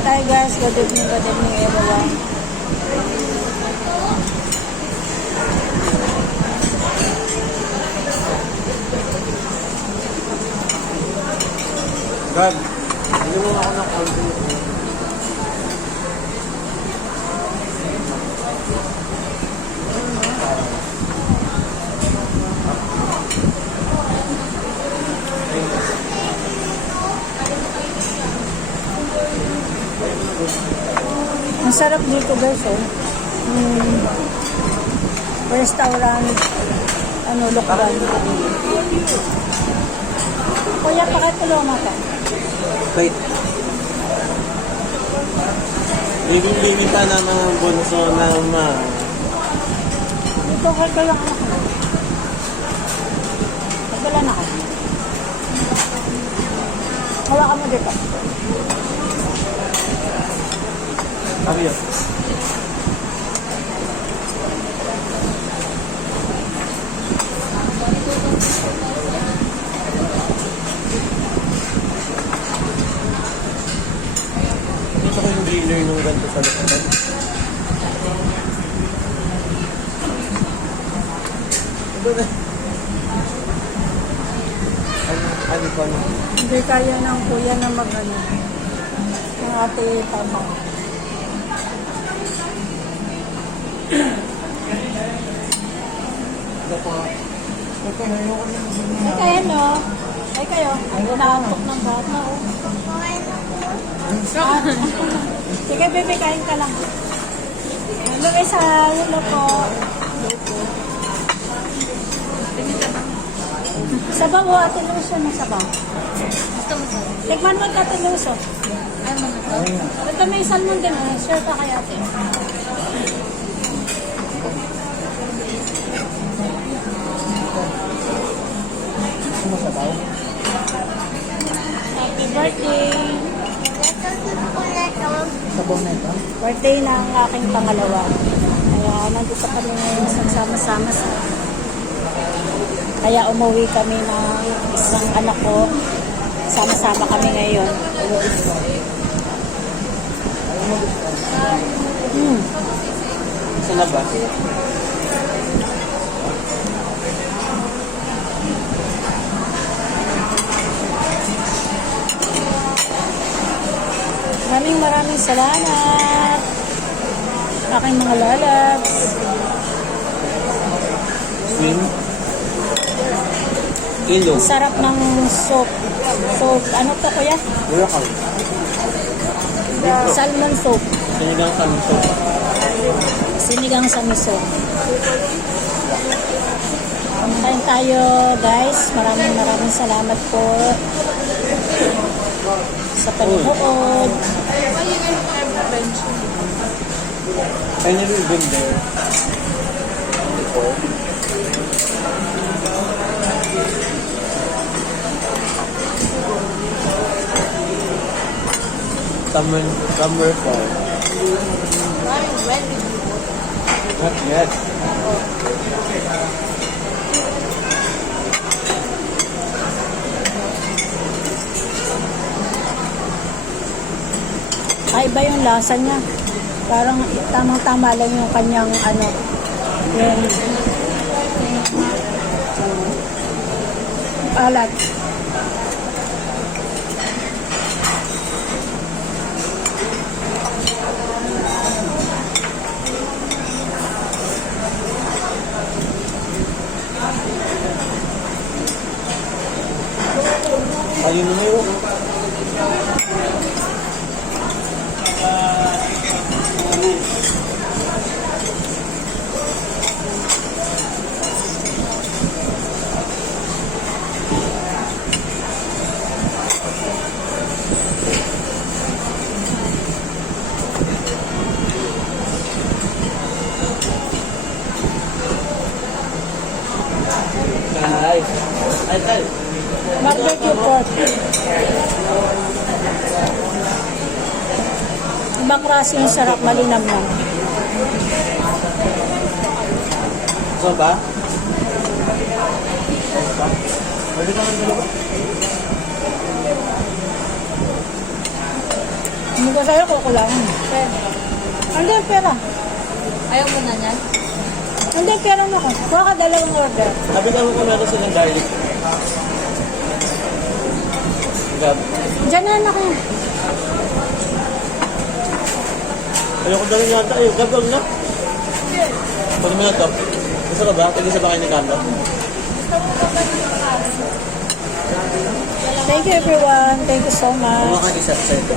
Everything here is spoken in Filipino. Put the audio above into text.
Kain tayo guys. Good evening everyone. God, hindi mo ako ng konti. Ang sarap dito guys oh. Restaurant lukban. Kuya, pakitulong mo ka. Wait. Limita na mga bunso na Dito ka lang ako. Nagdala na ka. Hawakan mo dito. Sabi yun. Gusto ko yung griller nung ganito sa loob. Ito na. Ano ko na? Hindi kaya ng kuya na mag-ano. Ng ate tama. Ito po. Ito na yung Ay kaya no? Ay kayo? Ay naantok ng bata oh. Sige bebe, kain ka lang. Lumay sa ulo po. Sabaw o Ate Lucio na sabaw? Gusto mo sa? Tikman mo Ate Lucio. Ay, mo na to? Ito may salmon din eh. Share ka kay ate. Ano sa tao? Happy birthday! Sabaw na ito? Birthday ng aking pangalawa. Kaya nandito kami ngayon sama-sama sa... Kaya umuwi kami ng isang anak ko. Sama-sama kami ngayon. Sa labas? Maraming salamat. Aking mga lalabs. Swing? Ilo? Sarap ng soup. Soup. Ano to kuya? Burakal? Salmon soup. Sinigang sa miso? Sinigang sa miso. Kain tayo guys. Maraming salamat po sa panonood. I never been there. Before. Somewhere far. When did you go? Not yet. Ay, iba yung lasa niya. Parang tamang-tama lang yung kanyang yung alat. Ayun na yun. Ay. Barbecue pork. Ibang klase yung sarap, malinam lang. So ba? Pwede naman dalawa. Sabi ko sa'yo, kukulangan. Pwede. Hindi, pera. Ayaw mo na niyan? Hindi, pera mo ko. Kuha ka dalawang order. Sabi ka mo kung meron silang garlic. Gab. Diyan na anak yan. Ayoko na rin yata. Ayoko, Gab, wag na. Pwede mo na to. Gusto ka ba? Tag-isa ba kayo ni Carlo? Thank you everyone. Thank you so much. Mga isa sa ito.